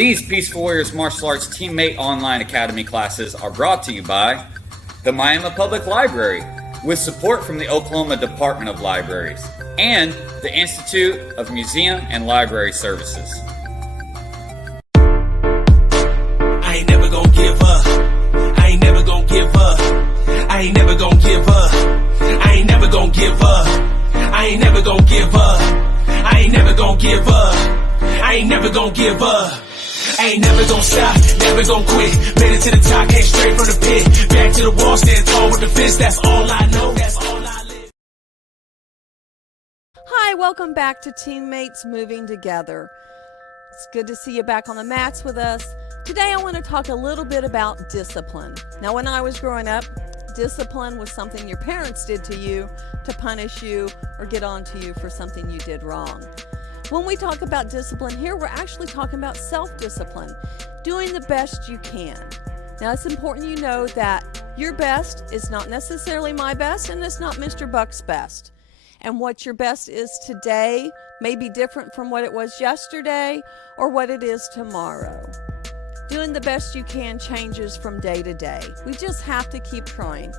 These Peaceful Warriors Martial Arts Teammate Online Academy classes are brought to you by the Miami Public Library, with support from the Oklahoma Department of Libraries, and the Institute of Museum and Library Services. I ain't never gonna give up. I ain't never gonna give up. I ain't never gonna give up. I ain't never gonna give up. I ain't never gonna give up. I ain't never gonna give up. I ain't never gonna give up. I ain't never gonna stop, never gonna quit. Made it to the top, came straight from the pit. Back to the wall, stand tall with the fist. That's all I know, that's all I live. Hi, welcome back to Teammates Moving Together. It's good to see you back on the mats with us. Today I want to talk a little bit about discipline. Now, when I was growing up, discipline was something your parents did to you to punish you or get on to you for something you did wrong. When we talk about discipline here, we're actually talking about self-discipline, doing the best you can. Now, it's important you know that your best is not necessarily my best, and it's not Mr. Buck's best. And what your best is today may be different from what it was yesterday or what it is tomorrow. Doing the best you can changes from day to day. We just have to keep trying.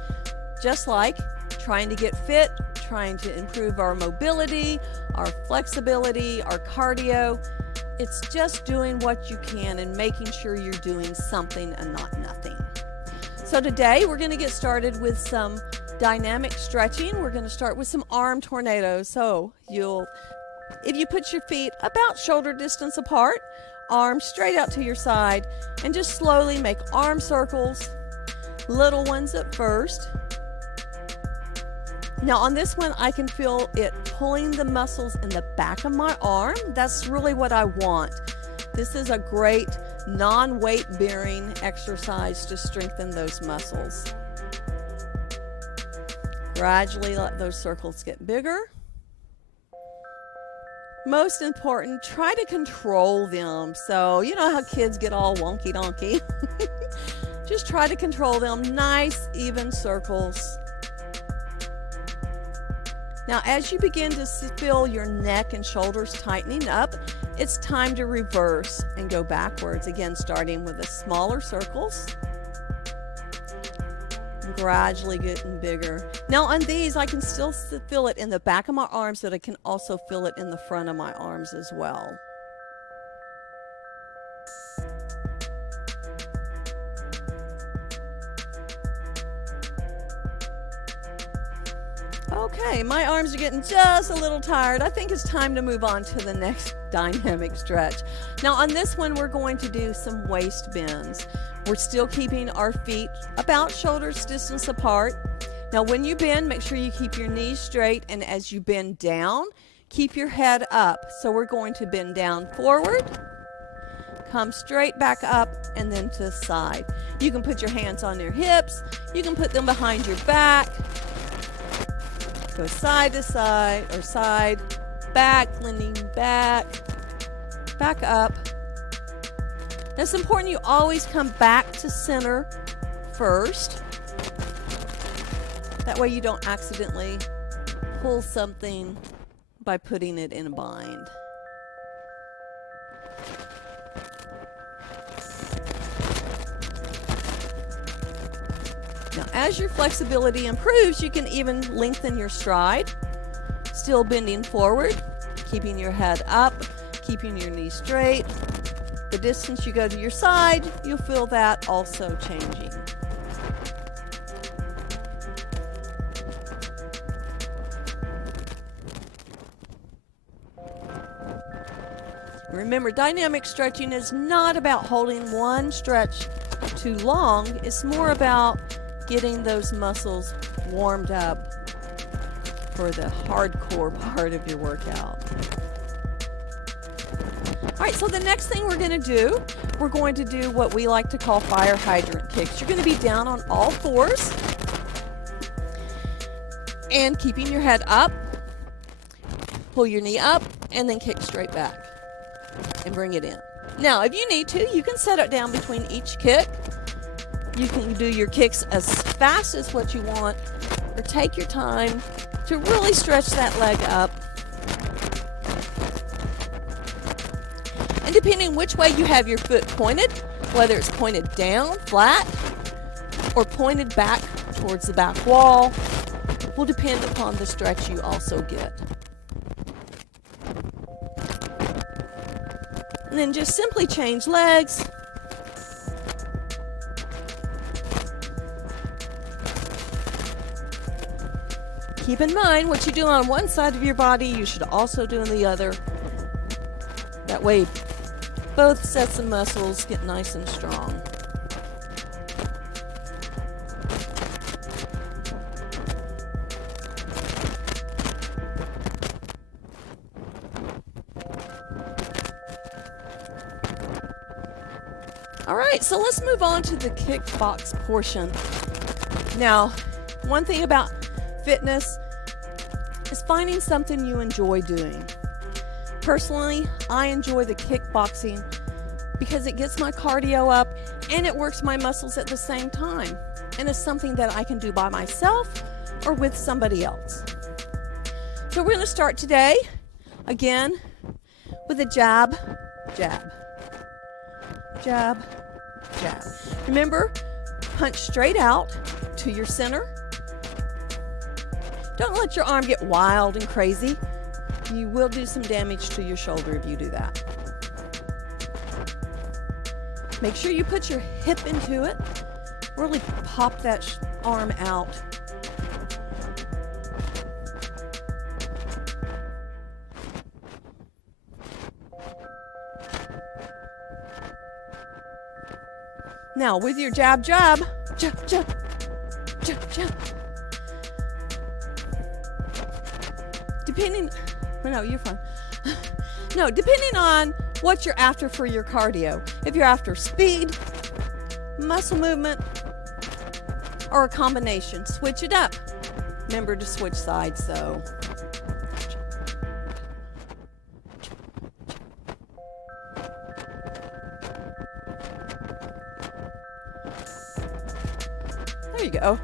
Just like trying to get fit, trying to improve our mobility, our flexibility, our cardio. It's just doing what you can and making sure you're doing something and not nothing. So today we're going to get started with some dynamic stretching. We're going to start with some arm tornadoes. So if you put your feet about shoulder distance apart, arms straight out to your side, and just slowly make arm circles, little ones at first. Now on this one, I can feel it pulling the muscles in the back of my arm. That's really what I want. This is a great non-weight bearing exercise to strengthen those muscles. Gradually let those circles get bigger. Most important, try to control them. So you know how kids get all wonky donkey. Just try to control them. Nice, even circles. Now, as you begin to feel your neck and shoulders tightening up, it's time to reverse and go backwards. Again, starting with the smaller circles, gradually getting bigger. Now, on these, I can still feel it in the back of my arms, but I can also feel it in the front of my arms as well. Okay, my arms are getting just a little tired. I think it's time to move on to the next dynamic stretch. Now on this one, we're going to do some waist bends. We're still keeping our feet about shoulders distance apart. Now when you bend, make sure you keep your knees straight, and as you bend down, keep your head up. So we're going to bend down forward, come straight back up, and then to the side. You can put your hands on your hips, you can put them behind your back. Go side to side, or side, back, leaning back, back up. Now it's important you always come back to center first. That way you don't accidentally pull something by putting it in a bind. Now, as your flexibility improves, you can even lengthen your stride, still bending forward, keeping your head up, keeping your knees straight. The distance you go to your side, you'll feel that also changing. Remember, dynamic stretching is not about holding one stretch too long. It's more about getting those muscles warmed up for the hardcore part of your workout. All right, so the next thing we're going to do what we like to call fire hydrant kicks. You're going to be down on all fours and keeping your head up. Pull your knee up and then kick straight back and bring it in. Now, if you need to, you can set it down between each kick. You can do your kicks as fast as what you want, or take your time to really stretch that leg up. And depending which way you have your foot pointed, whether it's pointed down, flat, or pointed back towards the back wall, will depend upon the stretch you also get. And then just simply change legs. Keep in mind, what you do on one side of your body, you should also do on the other. That way, both sets of muscles get nice and strong. All right, so let's move on to the kickbox portion. Now, one thing about fitness is finding something you enjoy doing. Personally, I enjoy the kickboxing because it gets my cardio up and it works my muscles at the same time. And it's something that I can do by myself or with somebody else. So we're going to start today, again, with a jab, jab, jab, jab. Remember, punch straight out to your center. Don't let your arm get wild and crazy. You will do some damage to your shoulder if you do that. Make sure you put your hip into it. Really pop that arm out. Now with your jab, jab, jab, jab, jab, jab. Depending on what you're after for your cardio. If you're after speed, muscle movement, or a combination, switch it up. Remember to switch sides, so. There you go.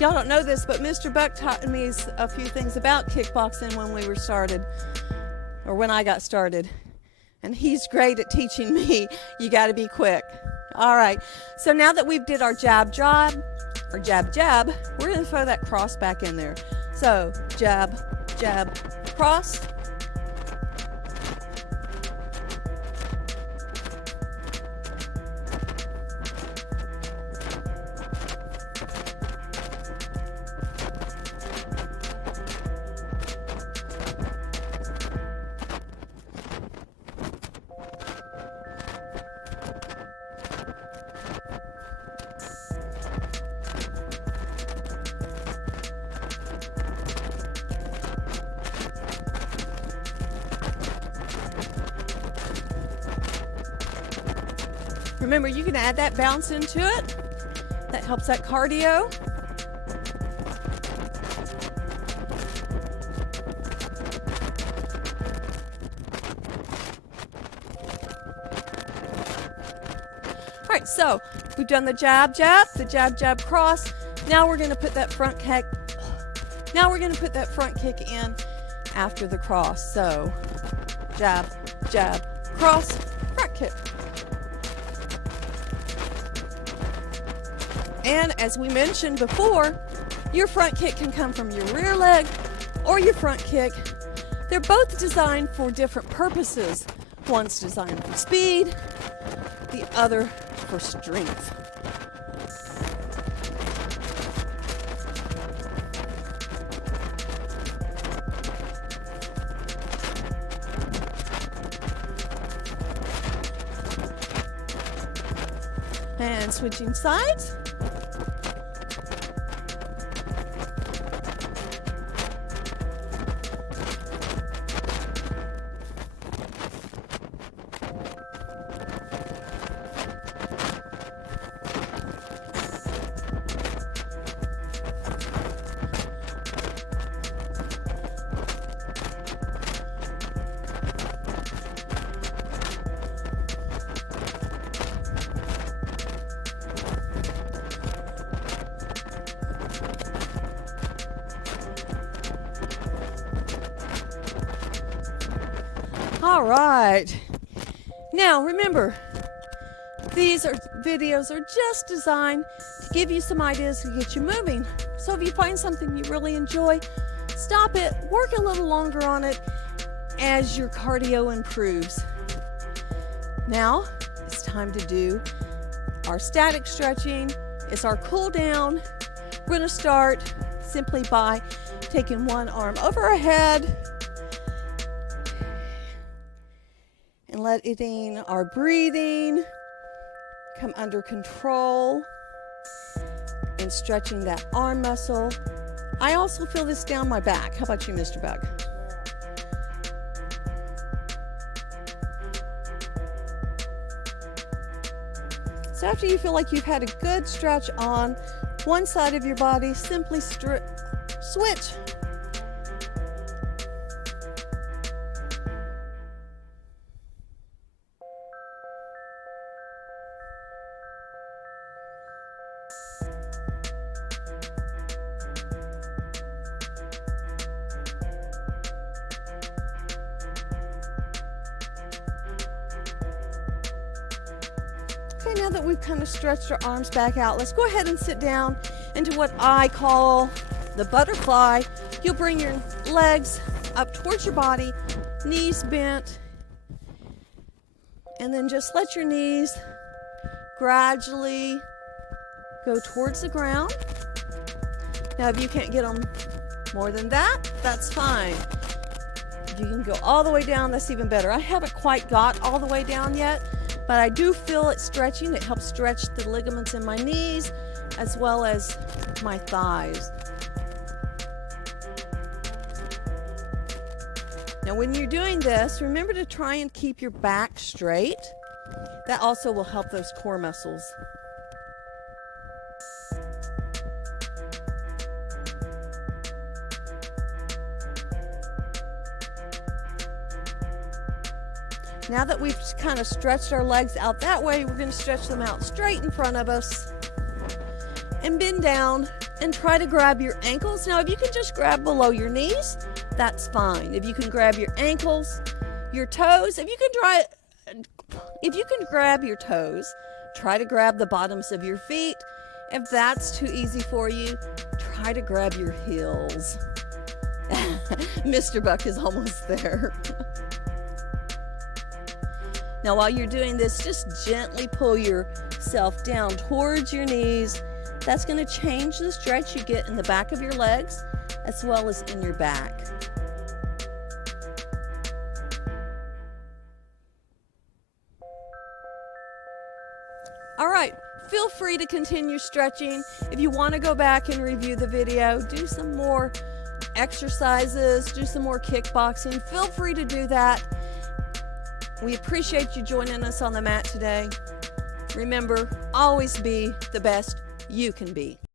Y'all don't know this, but Mr. Buck taught me a few things about kickboxing when we were started, or when I got started. And he's great at teaching me. You got to be quick. All right. So now that we've did our jab, jab, or jab, jab, we're going to throw that cross back in there. So jab, jab, cross. Remember, you can add that bounce into it. That helps that cardio. All right, so we've done the jab, jab, the jab, jab, cross. Now we're going to put that front kick. Now we're going to put that front kick in after the cross. So jab, jab, cross, front kick. And as we mentioned before, your front kick can come from your rear leg or your front kick. They're both designed for different purposes. One's designed for speed, the other for strength. And switching sides. All right. Now, remember, these videos are just designed to give you some ideas to get you moving. So if you find something you really enjoy, stop it, work a little longer on it as your cardio improves. Now, it's time to do our static stretching. It's our cool down. We're going to start simply by taking one arm over our head and letting our breathing come under control and stretching that arm muscle. I also feel this down my back. How about you, Mr. Bug? So after you feel like you've had a good stretch on one side of your body, simply switch. Okay, now that we've kind of stretched our arms back out, let's go ahead and sit down into what I call the butterfly. You'll bring your legs up towards your body, knees bent, and then just let your knees gradually go towards the ground. Now, if you can't get them more than that, that's fine. If you can go all the way down, that's even better. I haven't quite got all the way down yet, but I do feel it stretching. It helps stretch the ligaments in my knees as well as my thighs. Now, when you're doing this, remember to try and keep your back straight. That also will help those core muscles. Now that we've kind of stretched our legs out that way, we're going to stretch them out straight in front of us and bend down and try to grab your ankles. Now, if you can just grab below your knees, that's fine. If you can grab your ankles, your toes, if you can grab your toes, try to grab the bottoms of your feet. If that's too easy for you, try to grab your heels. Mr. Buck is almost there. Now, while you're doing this, just gently pull yourself down towards your knees. That's going to change the stretch you get in the back of your legs as well as in your back. All right, feel free to continue stretching. If you want to go back and review the video, do some more exercises, do some more kickboxing, feel free to do that. We appreciate you joining us on the mat today. Remember, always be the best you can be.